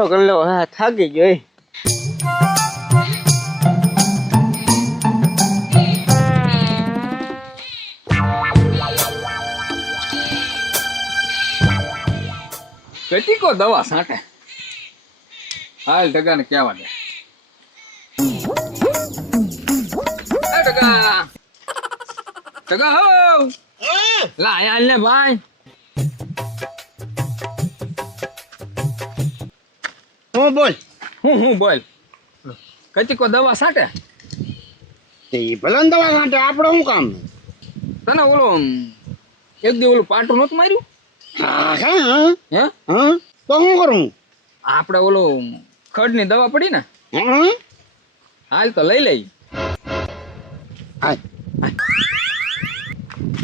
આટો કરી લો. હા, થાકી ગયો. કેટલી કો દવા છાંટે હાલ ટકાને કહેવા દે. ટકા ટકા હો લા હાલ ને ભાઈ. હું બોલ. હું બોલ. કેટલી કો દવા છાંટે એ ભલે દવા છાંટે, આપણે શું કામ? તને ઓલું એક દી ઓલું પાટું નહોતું માર્યું? હા હે હા, તો શું કરું? આપણે ઓલું ખડની દવા પડી ને, હા હાલ તો લઈ લઈ. હા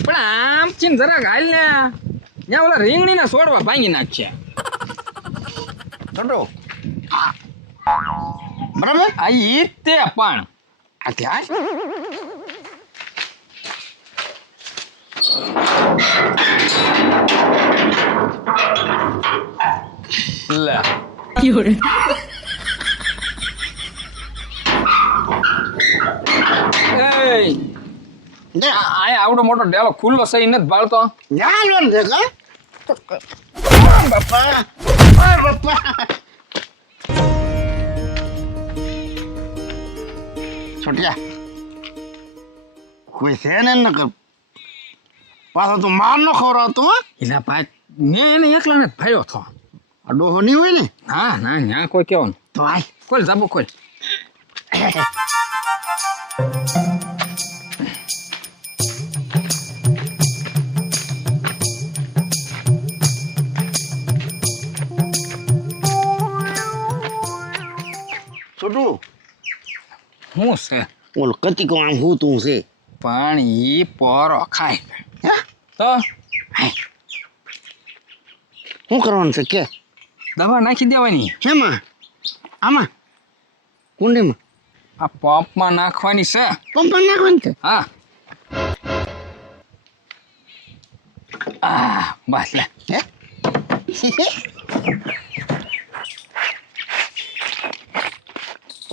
પણ આમ ચીન જરાક હાલ ને ત્યાં ઓલા રીંગણી ના છોડવા ભાંગી નાખશે. છોટો બરાબર. આ ઈ તે પણ આ ત્યાં લે આવડો મોટો ડેલો ખુલ્લો સહી નથી ભાળતો. ચાલો ને બાપા બાપા છોટિયા કોઈ છે ને ન કર પાછો તું માર ન ખવડાવતો. એના ભાઈ મેં એને એકલા ને ભાઈઓ થો. આ ડોહો નહીં હોય ને? હા ના ત્યાં કોઈ કેવાનું તો આય ખોલ જાબુ ખોલ. છોટું શું છે ઓલો કતિકો આમ હું તું છે પણ ઈ પોરો ખાય હે? તો શું કરવાનું છે કે? દવા નાખી દેવાની. શેમાં? આમાં કુંડીમાં આ પંપમાં નાખવાની છે. પંપા નાખવાનું છે? હા બસ લે. હે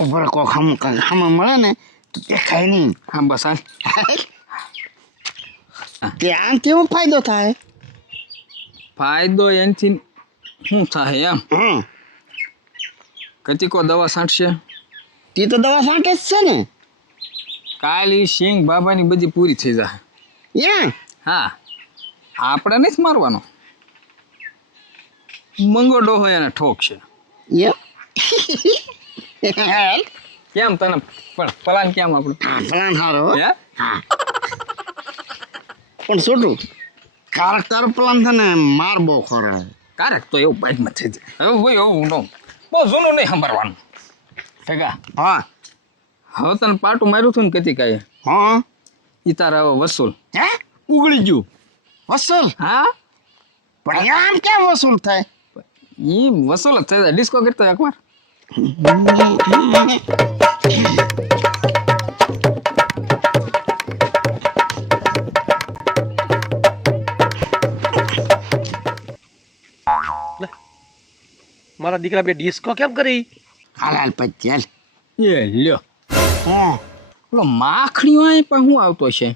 ઉપર કોક ખામાં મળે ને તો દેખાય નહીં. હા બસ હાલ. ત્યાં કેવો ફાયદો થાય? ફાયદો એનથી શું થાય એમ હમ કચીકો દવા છાંટશે. તે તો દવા છાંટે જ છે ને. કાલ ઈ સિંગ બાબાની બધી પૂરી થઈ જાય. યા હા આપણે નથી મારવાનો. મંગો ડોહો એને ઠોક છે. કેમ તને પણ પલાન કેમ આપણે? હા પ્લાન સારો. હે હા પણ છોટું કારક તારો પ્લાન છે ને માર બહુ ખોરાય. કારક તો એવું બાઈકમાં થઈ જાય. હવે ભાઈ એવું નો બહુ જૂનું નહીં સાંભળવાનું. ઠેકા હા હવે તને પાટું માર્યું હતું ને કતી કાંઈ હા ઈ તારા હવે વસૂલ હે ઉગડી ગયું. વસૂલ? હા પણ આમ કેમ વસૂલ થાય? ઈ વસૂલ જ થઈ જાય. ડિસ્કો કરતો એકવાર. મારા દીકરા બે ડિસ્કો કેમ કરી? હાલ હાલ પછી હાલ. એ લ્યો હા પેલો માખણીઓ અહીં પણ શું આવતો છે?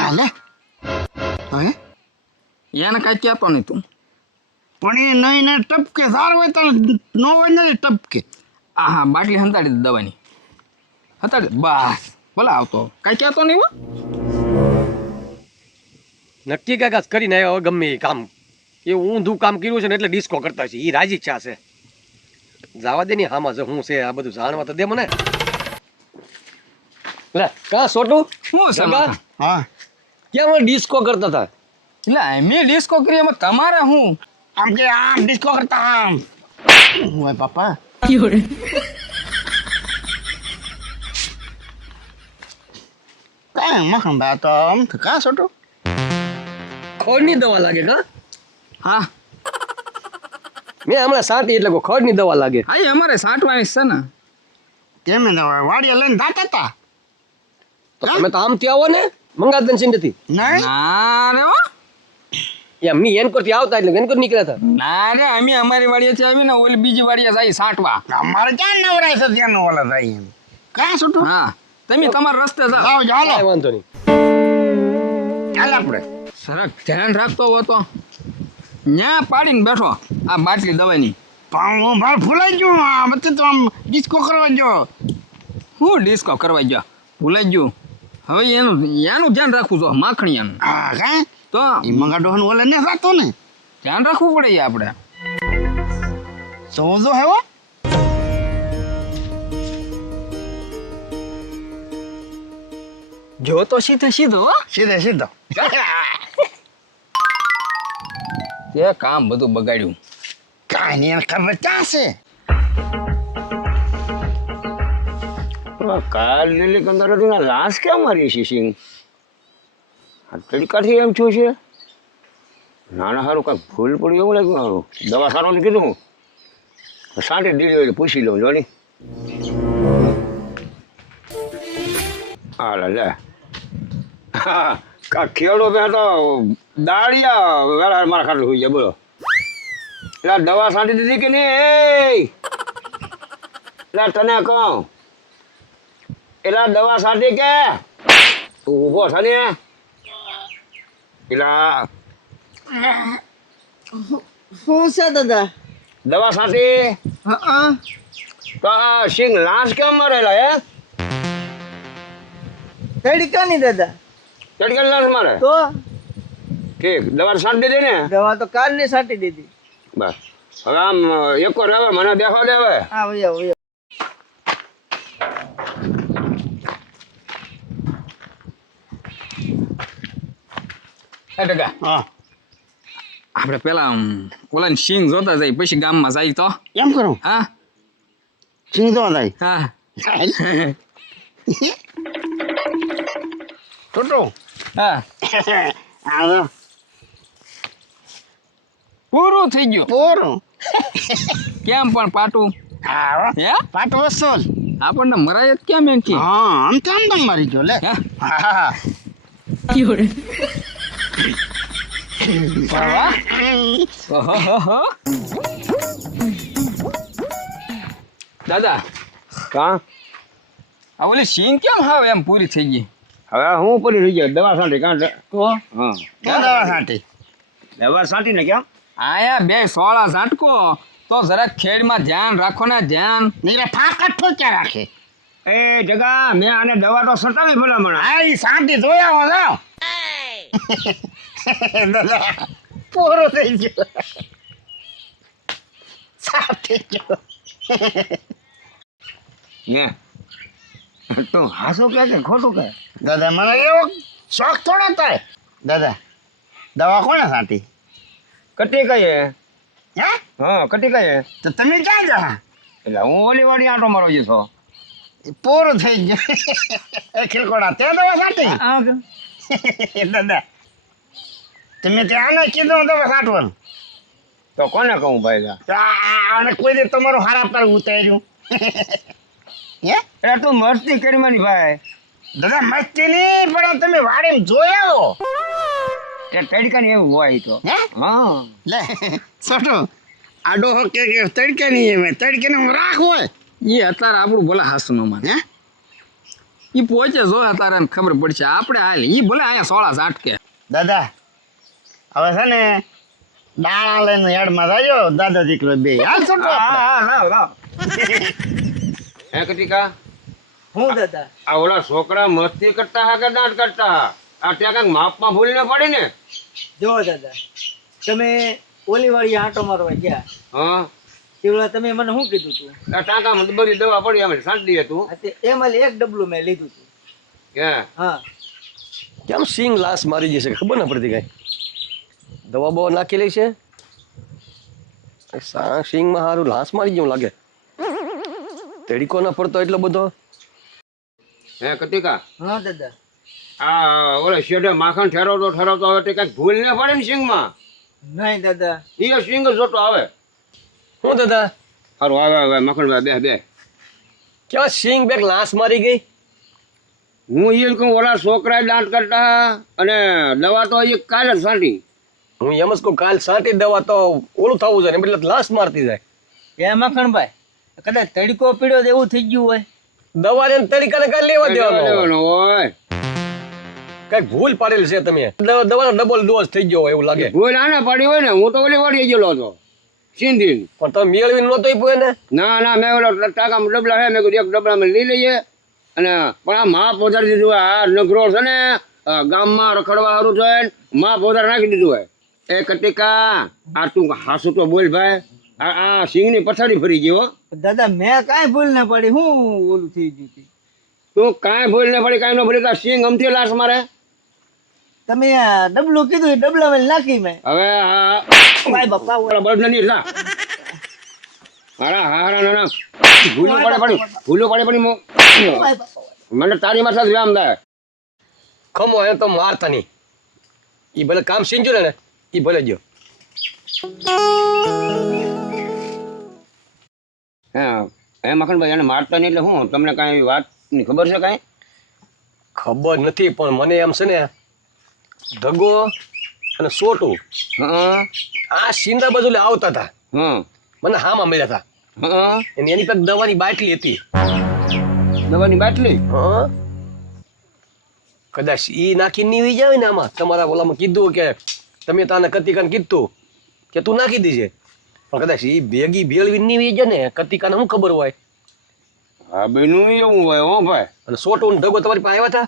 હાલે હવે એને કાંઈ કહેતો નહીં તું. પણ એ નહીં ને ટપકે સાર હોય તો ન હોય ને ટપકે. હા બાટલી હંતાડી દે દવાની. હંતાડી બસ ભલે આવતો કાંઈ કહેતો નહીં હો. નક્કી કાંઈક કરીને આવ્યો ગમે એ કામ. એ ઊંધું કામ કર્યું છે ને એટલે ડિસ્કો કરતા છે. એ રાજી છે છે. જવા દે ની હામાં છે હું છે આ બધું જાણવા તો દે મને. લે કા સોટું શું છે ગગા? હા કેમ ડિસ્કો કરતા હતા? એટલે મેં ડિસ્કો કરી એમાં તમારે શું? આમ કે આમ ડિસ્કો કરતા આમ હોય પાપા. કાંઈ મખણ બા તો આમ તો કા છોટું ખોડની દવા લાગે કા? હા મેં હમણાં સાટી એટલે ખોડની દવા લાગે. હા એ અમારે સાંટવાની છે ને. કેમે દવા વાડીએ લઈને જાતા હતા? તો તમે તો આમથી આવો ને મંગાતન સિંધથી. નહીં ના રે હો એમ ની એન કરતી આવતા એટલે એન કર નીકળ્યા હતા. ના રે અમે અમારી વાડીએથી આવીને ઓલી બીજી વાડીએ જાય સાંટવા. અમારે ક્યાં નવરાય છે ત્યાં ઓલા થાય એમ ક્યાં છૂટું હા તમે તમારા રસ્તે જાઓ. જાઓ ચાલો કાંઈ વાંધો નહીં. ચાલ આપણે સરક ધ્યાન રાખતો હતો ન્યા પાડીને બેઠો આ બાટલી દવાની. પણ હું ભાઈ ફૂલાઈ ગયું આ વચ્ચે તો આમ ડિસ્કો કરવા ગયો હું ડિસ્કો કરવા ગયો ભૂલાઈ ગયું. હવે એનું ધ્યાન રાખવું જો માખણીયાનું. હા કાં તો એ મંગાડો ઓલે ને થતો ને ધ્યાન રાખવું પડે ઈ આપણે. સોજો હે હો જો તો સીધે સીધો હો. સીધે સીધો તે કામ બધું બગાડ્યું. કાંઈ નહીં એને ખબર ક્યાં છે કાલ લીલી કંદર હતી ને લાશ ક્યાં મારી છે સિંગ આ તડકાથી એમ થયું છે નાના સારું કાંઈક ભૂલ પડી એવું લાગ્યું સારું દવા સારોને કીધું સાંજે દીધી હોય પૂછી લઉં જોની હા લે હા કા ખેડો બે તો દાળિયા વેળા મારા ખાટલું હોઈ જાય બોલો એટલે દવા સાંટી દીધી કે નહીં એટલે તને કહું એલા દવા સાંટી કે તું ઊભો છે ને એલા શું છે દાદા? દવા સાંટી તો આ સિંગ લાશ કેમ મારેલા હે તડકાની દાદા. ચટકાની લાશ મારે તો ઠીક દવા સાંટી દે ને દવા તો કાલની છાંટી દીધી. બસ હવે આમ એક વાર હવે મને બેસવા દે હવે આવો આવો. એ ટકા હા આપણે પેલા ઓલાની સિંગ જોતા જાય પછી ગામમાં જાય તો એમ કરું હા સીધો થાય હા છોટો હા આ પૂરું થઈ ગયું. પોરું કેમ પણ પાટું હા હે પાટો વસોલ આપણને મરાય જ કેમ એમ કે હા આમ તો મારી ગયો લે હે હા ઓહોહોહો. દાદા હા આ ઓલી સિંગ કેમ હાવ એમ પૂરી થઈ ગઈ? હવે હું પડી રહી ગયો દવા સાંટી કાં તો હા ક્યાં દવા છાંટી દવા સાંટીને કેમ આયા બે સોળા ઝાટકો તો જરાક ખેડમાં ધ્યાન રાખો ને ધ્યાન. નીરા ફાકટ ઠોક્યા રાખે એ જગા મેં આને દવા તો સટાવી ભલામણ આ ઈ શાંતિ જોયા હો જાઓ દાદા પોરો થઈ ગયો સાફ થઈ ગયો ને તું હાસો કે ખોટું કે દાદા મને એવો શોખ થોડો થાય દાદા દવા કોણે છાંટી કટી કહીએ હે હા કટી કહીએ તો તમે ક્યાં જા એટલે હું ઓલી વાળી આંટો મારો જતો પોરો થઈ ગયો ખીલકોડા તે દવા છાંટી દાદા તમે ત્યાં ને કીધું દવા છાંટવાનું તો કોને કહું ભાઈ તો આને કોઈ દે તમારું હારા પર ઉતાર્યું હે એટલે તું મસ્તી કરી મારી ભાઈ દાદા મસ્તી નહીં પણ તમે વાડીમાં જોયા હો તે તડકાની એવું હોય તો હે હા લે છોટો આડો હો કે તડકે નહીં એમ તડકે નું રાખ હોય એ અત્યારે આપણું ભલે હાસું ન માને હે એ પહોંચે જો અત્યારે એને ખબર પડશે આપણે હાલ એ ભલે અહીંયા સોળા ઝાટકે. દાદા હવે છે ને દાણા લઈને હેડમાં જાજો દાદા દીકરો બે હાલ છોટો આપણે. હા લાવ લાવ હે કટિકા હું દાદા? આ ઓલા છોકરા મસ્તી કરતા હા કે દાંત કરતા હા આ ત્યાં કાંઈક માપમાં ભૂલ ન પડી ને જો દાદા, તમે ઓલી વાળી આંટો મારવા ગયા હા તેવડા તમે મને શું કીધું તું? આ ટાંકામાં તો બધી દવા પડી અમે સાંટી દઈએ તું આ તે એમાં એક ડબલું મેં લીધું હતું. કે હા કેમ સિંગ લાશ મારી જશે ખબર ના પડતી કાંઈ. દવા બવા નાખી લે છે સિંગમાં સારું લાશ મારી જેવું લાગે. તડકો ના પડતો એટલો બધો. હે કટિકા હા દાદા. આ ઓલા શેઢે માખણ ઠેરવતો આવે તે કાંઈક ભૂલ ન પડે ને સિંગમાં નહીં દાદા. એ સિંગ જ જોતો આવે શું દાદા સારું આવે આવે મખણ બે બે કેવા સિંગ બેગ લાશ મારી ગઈ? હું એ કહું ઓલા છોકરા દાંત કરતા અને દવા તો એ કાલે જ સાંટી હું એમ જ કહું કાલ સાંટી દવા તો ઓલું થવું જોઈએ એટલે લાશ મારતી જાય એ મખણભાઈ કદાચ તડકો પીડ્યો તો એવું થઈ ગયું હોય. દવા ને તરીકાને કાલ લેવા દેવાનો લેવાનો હોય કઈક ભૂલ પાડેલી છે તમે દવાનો ડબલ ડોઝ થઈ ગયો હોય એવું લાગે ભૂલ આને પડી હોય ને હું તો ઓલી વાળી ગયેલો હતો સિંધી પણ તમે મેળવી નહોતો આપ્યો ને ના મેં ઓલો ટાકામાં ડબલા છે મેં કીધું એક ડબલામાં લઈ લઈએ અને પણ આ માં પોધારી દીધું હોય આ નગરો છે ને ગામમાં રખડવા સારું છે ને માં પોધાર નાખી દીધું હોય એ કટિકા આ તું હાસુ તો બોલ ભાઈ આ સિંગની પથારી ફરી ગઈ હો દાદા મેં કાંઈ ભૂલ ના પડી હું ઓલું થઈ ગયું હતું. તું કાંઈ ભૂલ ને પડી કાંઈ ન પડી તો સિંગ અમથી લાશ મારે તમે આ ડબલું કીધું એ ડબલામાં નાખી મેં. હવે ભાઈ બાપા આ બળદ નહીં લા હારા ના ભૂલો પડે પડી મને તારી માથે જ વ્યામ થાય ખમો એ તો મારતા નહીં એ ભલે કામ સીંચ્યું ને એ ભલે ગયો હા એ મખણભાઈ એને મારતા નહીં એટલે શું તમને કાંઈ વાતની ખબર છે કાંઈ ખબર નથી પણ મને એમ છે ને ધગો અને સોટું હા આ સિંદા બાજુ આવતા હતા હા મને હામાં મળ્યા હતા હા અને એની પાસે દવાની બાટલી હતી દવાની બાટલી હા કદાચ ઈ નાખી નીવી જાય ને આમાં તમારા ઓલામાં કીધું કે તમે તાને કતિકાને કીધું કે તું નાખી દેજે પણ કદાચ ઈ ભેગી ભેળવી નીવી જાય ને કતિકાને શું ખબર હોય હા બેનું એવું હોય હો ભાઈ અને સોટું ને ધગો તમારી પાસે આવ્યા હતા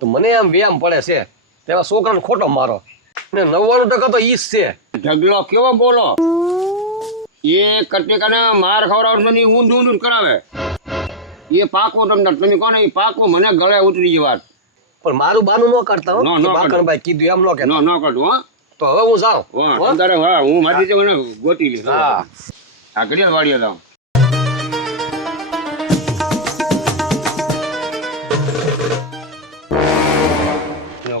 તો મને આમ વ્યાયામ પડે છે તેવા છોકરાને ખોટો મારો ને 99% તો ઈ જ છે ઢગલો કેવો બોલો એ કટિકાને માર ખવડાવશે ને ઊંધું જ કરાવે એ પાકો તમને તમે કોને એ પાકો મને ગળે ઉતરી ગઈ વાત પણ મારું બાનું ન કરતા હો ન કરતા. બાકણભાઈ કીધું એમ ન કે ન કરતો હા તો હવે હું જાઉં હો? અંધારે હા હું મારી જઈને ગોતી લઈશ હા આ ઘડિયાળ વાળી હતા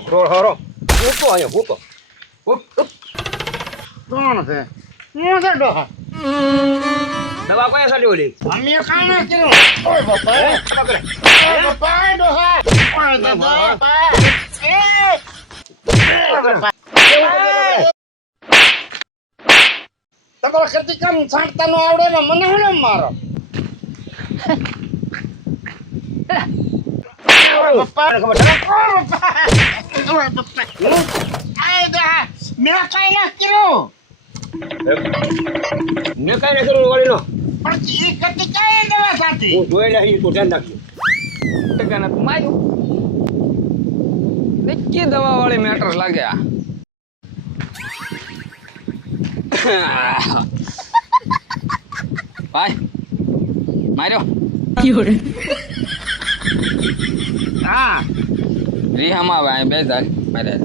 ક્રોળ હારો ભૂકો અહીંયા ભૂકો કોણ છે હું છે ડોહા દવા કયા સાડી ઓલી અમે કાંઈ ના કર્યું ઓય બાપા ઓય બાપા ડોહા ઓય બાપા તમારા ખેતી કામ છાંટતા નો આવડે ને મને હું એમ મારો ઓય બાપા ઓય બાપા ઓય બાપા આય ડોહા મેં કાંઈ ના કર્યું મેં કાંઈ ના કર્યું વાળીનો પણ ઈ કતી કાંઈ દવા સાથી હું જોઈ લઈ તું ધ્યાન રાખજો ટકાના તું માર્યું નક્કી દવા વાળી મેટર લાગ્યા ભાઈ માર્યો હા રીહામાં ભાઈ બે જાય માર્યા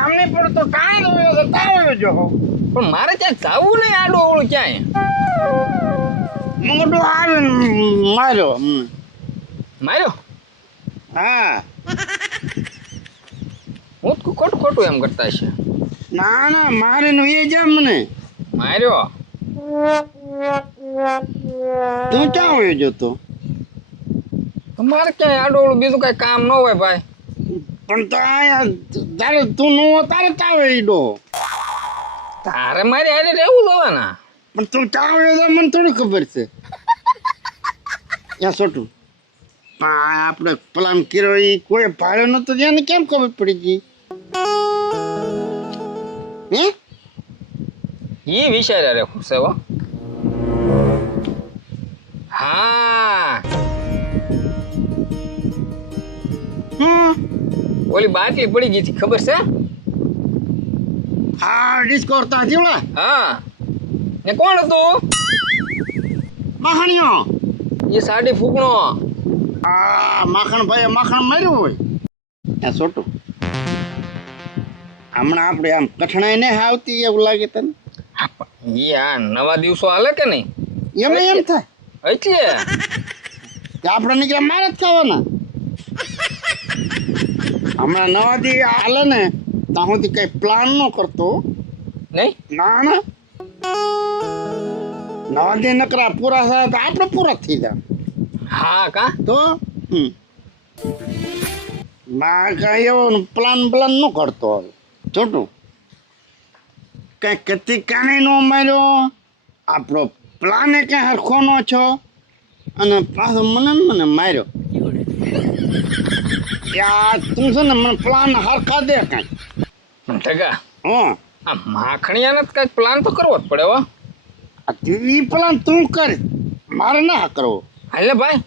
અમને પણ તો કાંઈ દોયો તો તાવ્યો જો પણ મારે ક્યાંક જવું નહીં આડો ઓળું ક્યાંય મોટો આવે માર્યો માર્યો હા હું તો ખોટું ખોટું એમ કરતા છે ના ના મારે નો એ જા મને માર્યો તું ક્યાં હોય જોતો મારે ક્યાંય આડો ઓળું બીજું કઈ કામ ન હોય ભાઈ પણ તો આયા તારે તું નો તારે તાવે ઈડો તારે મારી હારે રહેવું જોવાના પણ તું ક્યાં હોય તો મને થોડી ખબર છે યા છોટું પણ આપણે પ્લાન કર્યો એ કોઈ ભાડ્યો નતો એને કેમ ખબર પડી ગઈ હે ઈ વિચાર્યા રે ખુશ હો હા ઓલી બાટલી પડી ગઈ હતી ખબર છે હા ડિસ્કો કરતા જીવડા હા ને કોણ હતું માખણીઓ એ સાડી ફૂકણો આ માખણ ભાઈ માખણ માર્યું હોય આ છોટું હમણાં આપણે આમ કઠણાઈ ને આવતી એવું લાગે તને એ આ નવા દિવસો હાલે કે નહીં એમાં એમ થાય એટલે કે આપણે નીકળ્યા મારે જ ખાવાના હમણાં નવા દી હાલે ને ત્યાં સુધી કઈ પ્લાન ન કરતો નહીં ના ના નવા દી નકરા પૂરા થાય તો આપણે પૂરા થઈ જાય હા કા તો માં કઈ એવો પ્લાન ન કરતો હવે છોટું કઈ કતી કાને નો માર્યો આપણો પ્લાન એ કઈ હરખો નો છો અને પાછો મને માર્યો યાર તું છે ને મને પ્લાન હરખા દે કઈ પણ ટકા હં આ માખણિયાને તો કાંઈક પ્લાન તો કરવો જ પડે હો. ઈ પ્લાન તું કર મારે ના કરવો હાલે ભાઈ.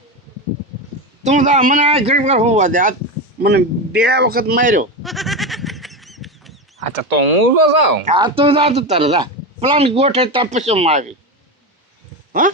તું જા મને આ ઘડી વાર હોવા દે આ મને 2 વખત માર્યો હા તો હું તો જાઉં. આ તો જા તું તારે જા પ્લાન ગોઠે ત્યાં પછી હું આવી હા